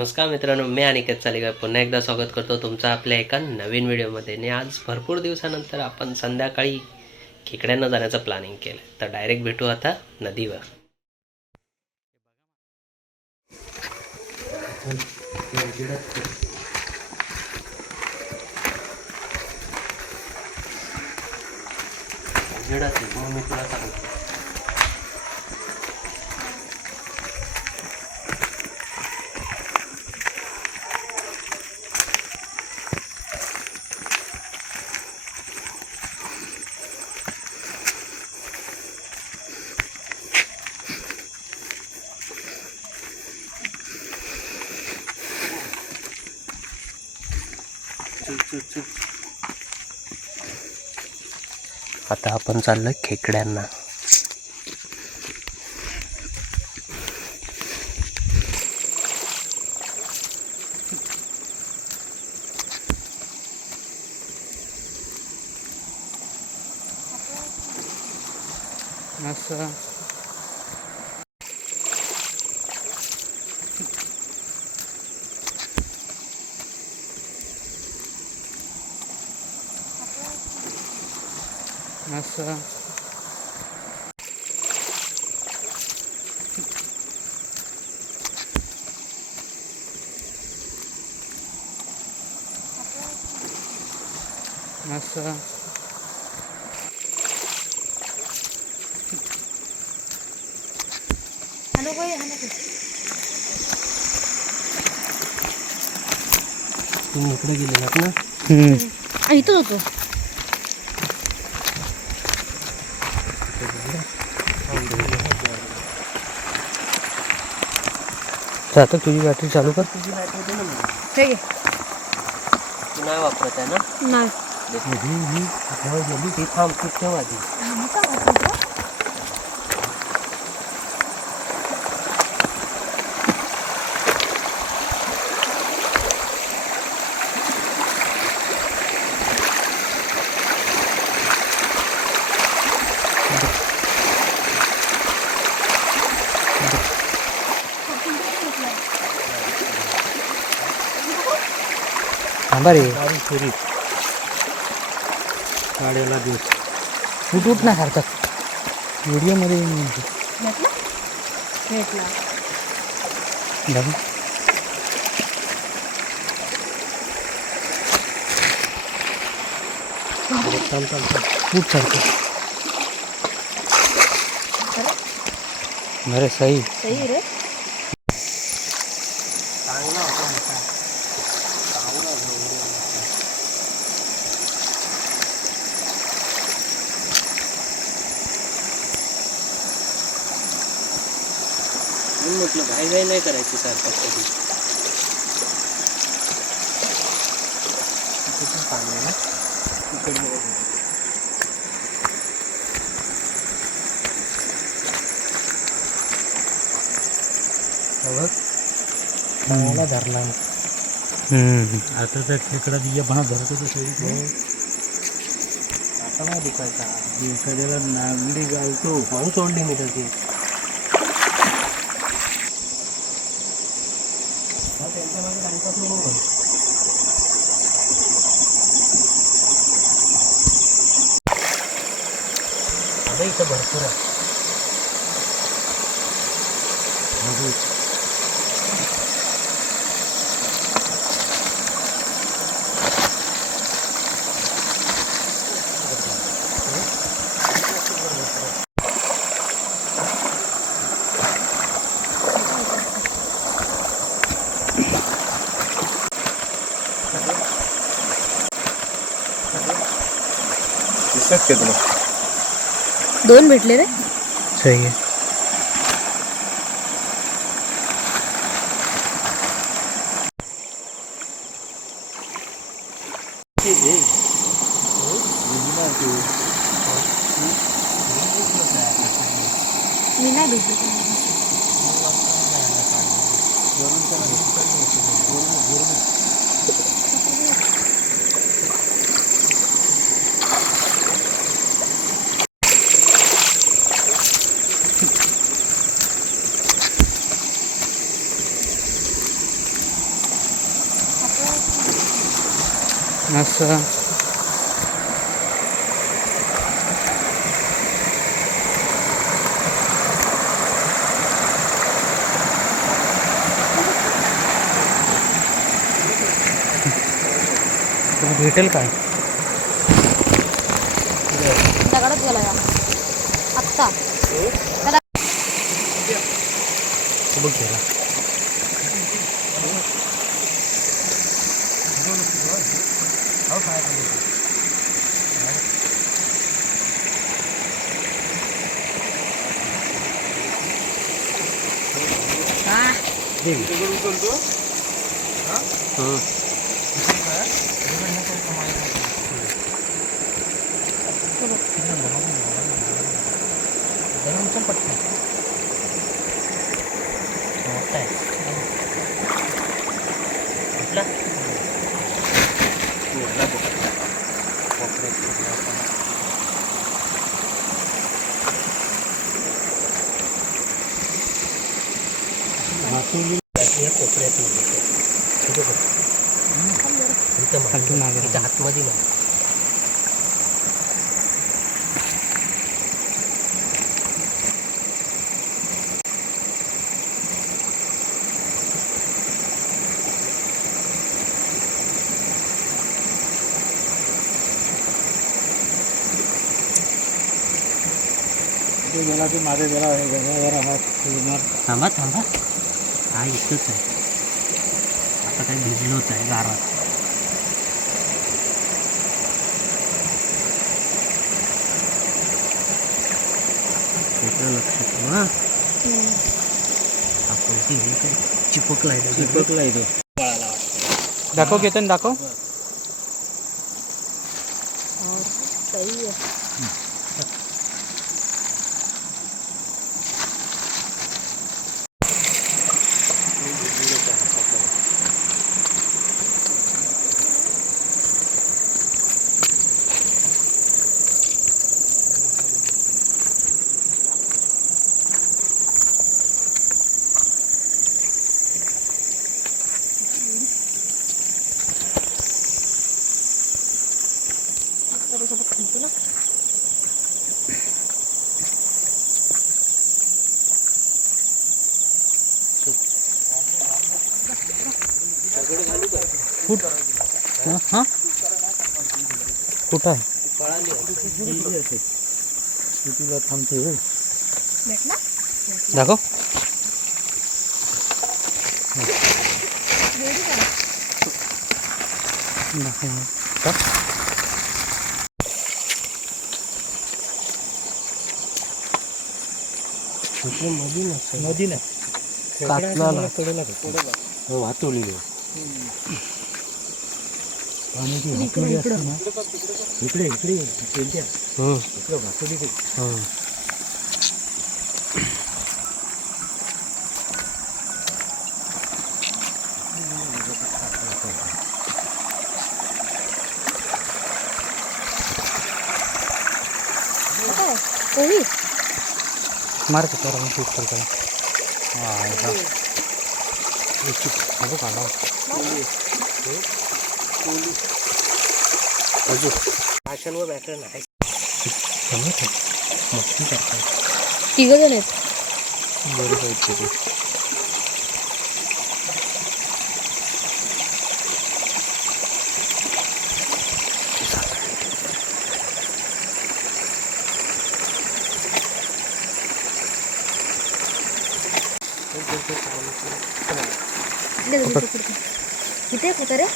नमस्कार मित्रांनो मी अनिकेत चालेकर पुन्हा एकदा स्वागत करतो तुमचं आपल्या एका नवीन व्हिडिओमध्ये. आणि आज भरपूर दिवसानंतर आपण संध्याकाळी खेकड्यांना जाण्याचं प्लॅनिंग केलं तर डायरेक्ट भेटू आता नदीवर. मी आता आपण चाललोय खेकड्यांना असं असं असं तुम्ही इकडे गेलेलात ना हम्म. इथंच होतो तर आता तुझी बॅटरी चालू कर तुझी लाइट होते ना मग. ठीक आहे तू नाही वापरत आहे ना नाही ती थांब तू ठेव आधी थांबा रे गाड्याला दिवस उठ उठ ना सारखं. व्हिडिओमध्ये. भेटला? भेटला. बघ. थांब थांब थांब उठ सारखं. अरे सही सही रे चांगला होता मोठा चांगला होता मी म्हटलं घाई घाई नाही करायची सारखं कधी तिकडे. हा चांगला धरला हम्म. आता त्या खेकडा दिया पण धरतो तो. सही आता नाही दुखायचा. एखाद्याला नागडी गावतो म्हणून सोडली मी त्याची आंबे इथं भरपूर आहे दोन भेटले रे. सही आहे मी नाही भेटले असं. भेटेल काय? दगडात गेला का आत्ता. बघ गेला हम्म. धरून चल पटकन मोठा आहे कुठला या कोपऱ्यात नाही दिसत. इथं बघ. इथं मागे. खालतून मागे इथं आतमध्ये नाही गेला ते मागे गेला जरा हात फिरणार. थांबा थांबा. हा इथंच आहे. आता काय भिजलोच आहे गारात. लक्ष ठेव हा. आपण ती हे काय चिपकलाय ना दगड. चिपकला इथे दाखव केतन दाखव. सही आहे. कुठ? हां? हां? कुठं आहे? तुला थांबते दाखव दाखव नदी कातलाला. कडेला हो, वातोळीले पाण्याची हातोडी असते ना इकडे इकडे त्यांच्या हम्म. इकडे भातोडी ते हम्म. काय? कोळी मार का त्याला शूट कर त्याला बघू आला अजून भाषण व बॅटर नाही समजत मस्ती करतात तिघ जण आहेत बरोबर आहेत ते. इकडे जा, इकडे, इकडे.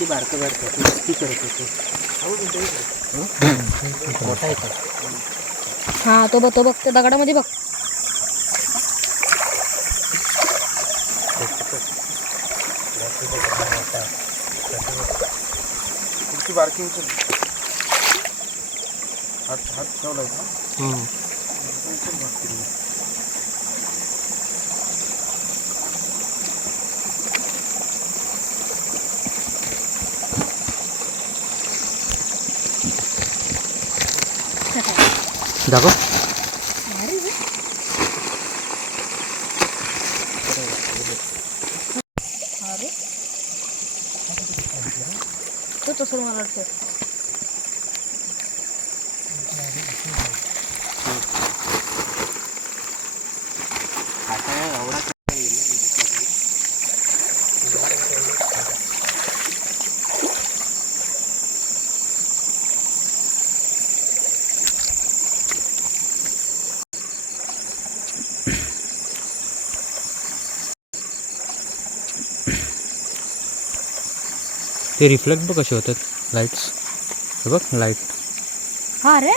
इथे एक होता रे ती बारकं बारकं मस्ती करत होती. मोठा येतो हा तो बघ तो बघ त्या दगडामध्ये बघ. पुढची बारकी उचल हात हात ठेवलाय का उचल बारकी. दाखव भारी रे. अरे तो तसं मला वाटतं आता एवढा ते रिफ्लेक्ट बघ कसे होतात. लाईट्स हे बघ लाइट हा रे.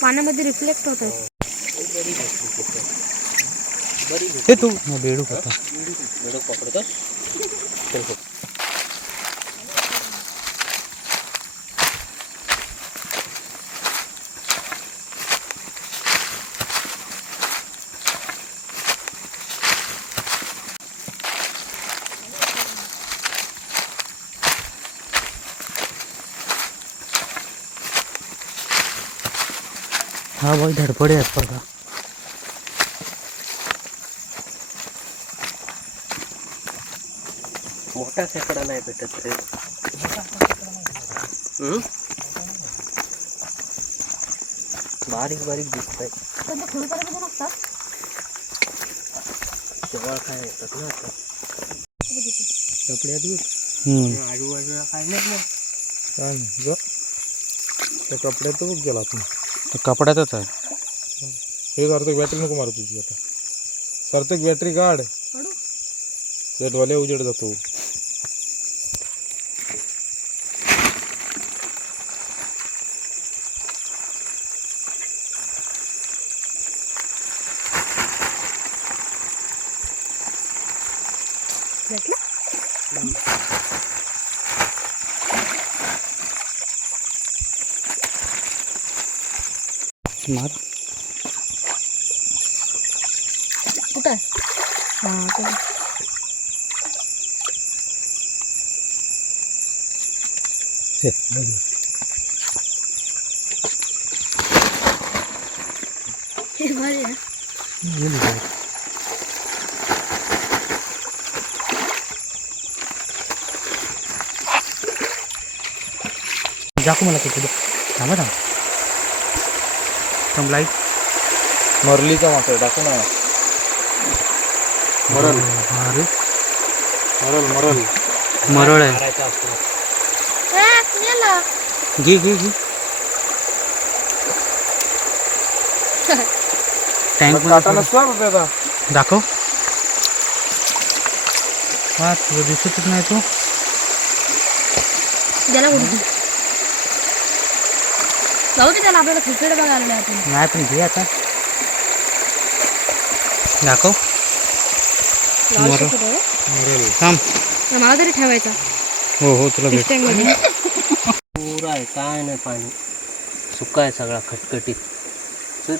पाण्यामध्ये रिफ्लेक्ट होत आहे हे तू. बेडूक होता बेडूक पकडतो हो. हा भाई धडपडे आहेत बघा मोठा खेकडा नाही भेटत रे हम्म? बारीक बारीक ते खोलपर्यंत नसतात जवळ काय येतात ना आता. हम्म. आजूबाजूला काय नाही ना बघ. त्या कपड्यात गेला आपण ते कपड्यातच आहे हे सार्थक बॅटरी नको मारू तुझी आता सार्थक बॅटरी काढ काढू? त्या डोल्या उजेड जातो मार। हा तो बघ. हे भारी का? दाखव मला कुठे थांबा थांब. थांब लाइट मरलीचा मासा आहे, टाकू ना मरल. अरे मरल मरल. मरळ आहे. असतो. घे घे घे. टँक काटा नसतो हा त्याचा. दाखव. हा तुला दिसतच नाही तो. त्याला जाऊ दे त्याला आपल्याला क्रिकेट बघायला नाही आपण. नाही पण घे आता. दाखव. लाल बरं. शकतो रे. मरल. थांब. मला तरी ठेवायचा. हो हो तुला भेट पुरा आहे काय नाही पाणी. सुका आहे सगळा खटखटीत. चल.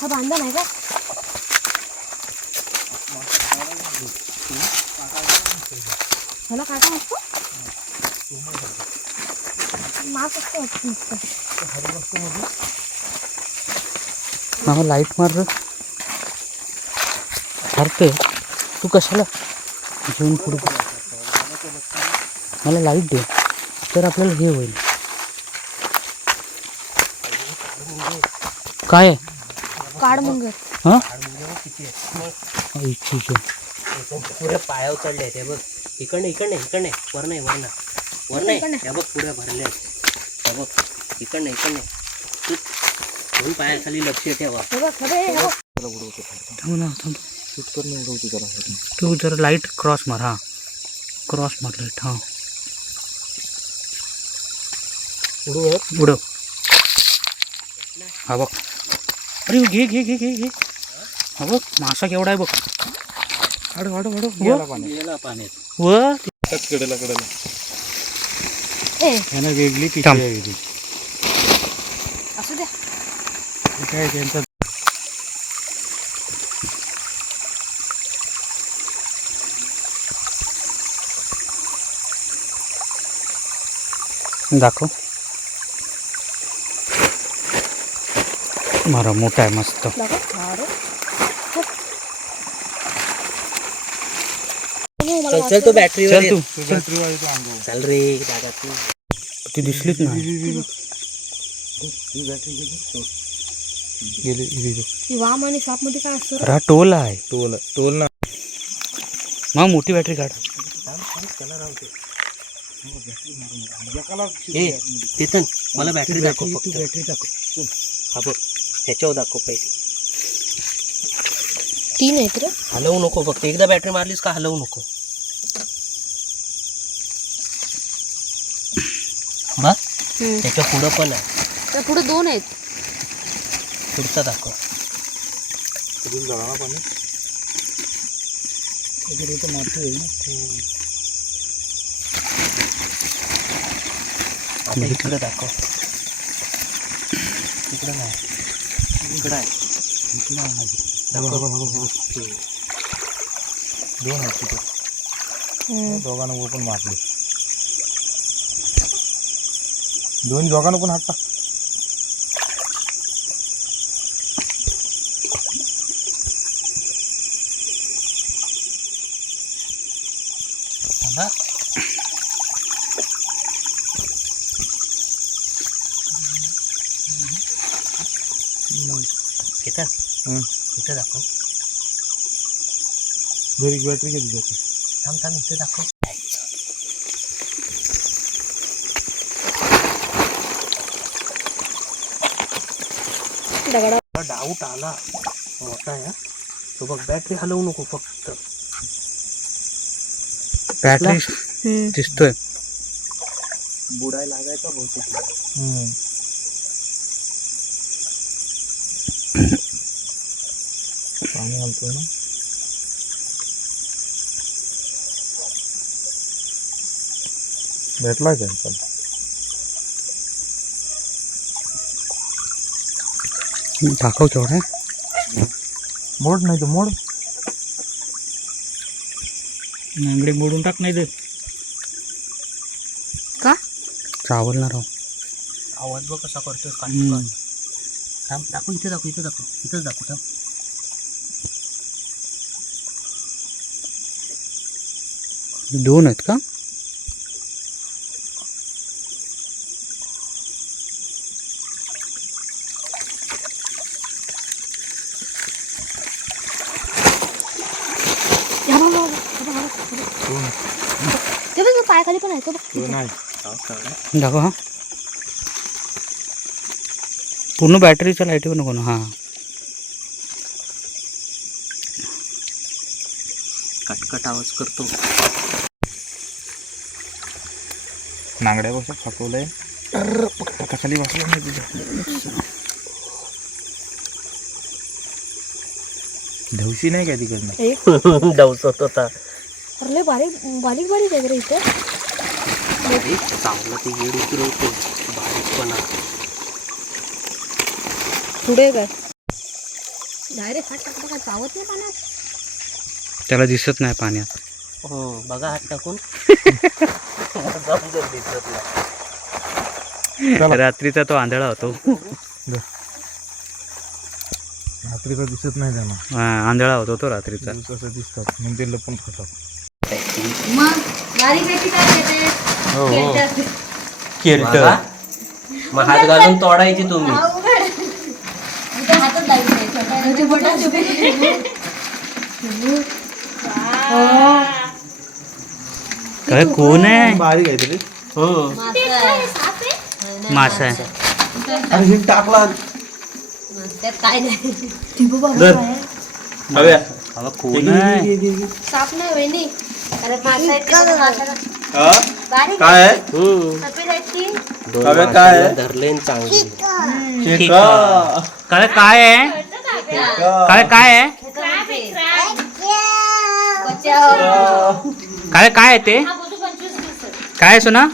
हा बांधा नाही का? ह्याला काटा नसतो मास असतो हा लाईट मार. हरते तू कशाला? घेऊन पुढे मला लाईट दे तर आपल्याला हे होईल. काय? आहे काढ मग हाँ? किती आहे इच्छी इच्छी. पुढे पायावर चढले ते बघ. इकडे इकडे इकडे वर नाही वर नाही. बघ इकडे इकडे तू दोन पायाखाली लक्ष ठेवा. थांब ना थांब. तू जरा लाइट क्रॉस मार हां. क्रॉस मार लाइट हां. उडव हा बघ. अरे घे घे घे घे घे. हा बघ मासा केवढा आहे बघ. वाढ वाढ वाढ गेला पाण्यात. व? कडेला कडेला. वेगळी पिशवी थांब. आहे ती. असू द्या ते काय त्यांचा दाखव मारा मोठा आहे मस्त चल चल तो बॅटरी चल तू. चल रे दादा तू ती दिसलीच नाही ही बॅटरी गेली इथे वाम आणि सापमध्ये काय असतं? रे? अरे हा टोल आहे. टोल टोल ना. मग मोठी बॅटरी काढ. ए चेतन मला बॅटरी दाखव फक्त. बॅटरी टाक हा बघ ह्याच्यावर दाखव पहिले. तीन आहेत रे. हलवू नको फक्त. एकदा बॅटरी मारलीस का हलवू नको? बघ. त्याच्या पुढं पण आहे. त्या पुढे दोन आहेत. पुढचा दाखव. पाणी इकडे इथं माती आहे ना. आता इकडे. दाखव. इकडे नाही. इकडे आहे. इकडे आहे माझी. दोन आहेत तिथे. दोघांना पण मारले. दोन दोघांना पण हात टाक. थांबा. इथं हं. इथं दाखव. घरी बॅटरी किती जाते. थांब थांब इथं दाखव. दगडा. डाऊट आला. मोठा आहे हा. तो बघ बॅटरी हलवू नको फक्त. बॅटरी. दिसतोय. बुडायला लागायचा बहुतेक. हम्म. पाणी घालतोय ना. भेटला का चल दाखव केवढा मोड नाही तर मोड. नांगडे मोडून टाक नाही देत का? चावलणार आहो. आवाज बघ कसा करतोय. काढतो थांब दाखव इथे दाखव इथे दाखव इथंच दाखव थांब. दोन आहेत का या बघ, बघ, बघ, बघ, बघ, बघ. ते बघ पायाखाली पण आहे तो बघ तो नाही. दाखव हा. पूर्ण बॅटरीच्या लाईटीवर नको ना हां. कटकट आवाज करतो. नांगड्या बसा फाकवलंय खाली बसला नाही तुझ्या धवशी नाही काय तिकडनं? ए, डवसत होता. अरे लय बारीक बारीक बारीक आहे रे इथे. चांगला ते येड उतरवतो बारीकपणा पुढे काय डायरेक्ट हात टाकता काय चावत नाही पाण्यात त्याला दिसत नाही पाण्यात. हो बघा हात टाकून. समजत दिसत नाही रात्रीचा तो आंधळा होतो. रात्रीचा दिसत नाही त्यांना हा, आंधळा होतो तो रात्रीचा. दिवसाचं दिसतात. मग ते लपून खातात. मग बारीक काय देते हो. हो केलटं. मग हात घालून तोडायची तुम्ही. काय कोण आहे? बारीक आहे तरी मासा. मासा आहे. अरे हे टाकला काय नाही. हव्या कोण आहे? साप नाही हा? काय आहे? काय आहे? धरले न चांगली. काय काय आहे. काय काय आहे. काय काय आहे ते? काय आहे सोना?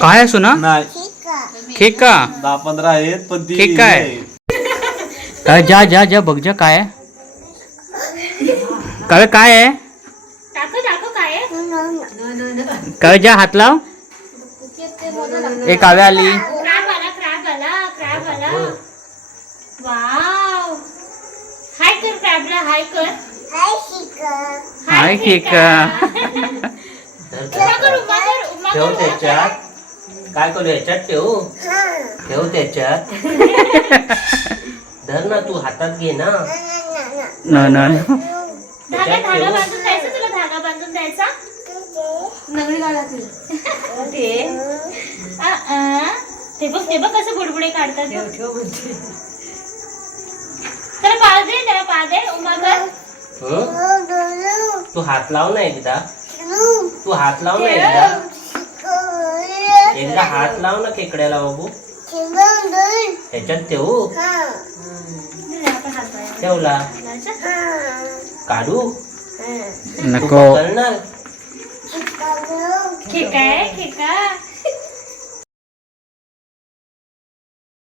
काय आहे सोना? नाही. ठीक का दहा पंधरा आहेत पण ती ठीक आहे. हे. काय जा जा जा बघ जा काय आहे? काय काय आहे. काय जा हात लाव. एक काव्या आली. हाय कर क्रॅबला हाय कर. हाय ठीक धर, धर, उमा कर उमा कर उमा ठेव कर त्याच्यात. काय करू याच्यात ठेवू? ठेव त्याच्यात. धर ना तू हातात घे ना. न न. धागा धागा बांधून द्यायचा तुला धागा बांधून द्यायचा? नगडी काढा ती. ते आ, आ. ते बघ ते बघ कसं बुडबुडे काढतात बघ. त्याला पाळ दे त्याला पाळ दे. उमा कर हं? तू हात लाव ना एकदा. तू हात लाव ना एकदा. एकदा हात लाव ना खेकड्याला बाबू. त्याच्यात ठेवू? ठेवला. काढू? नको. करणार? ठीक आहे ठीक आहे.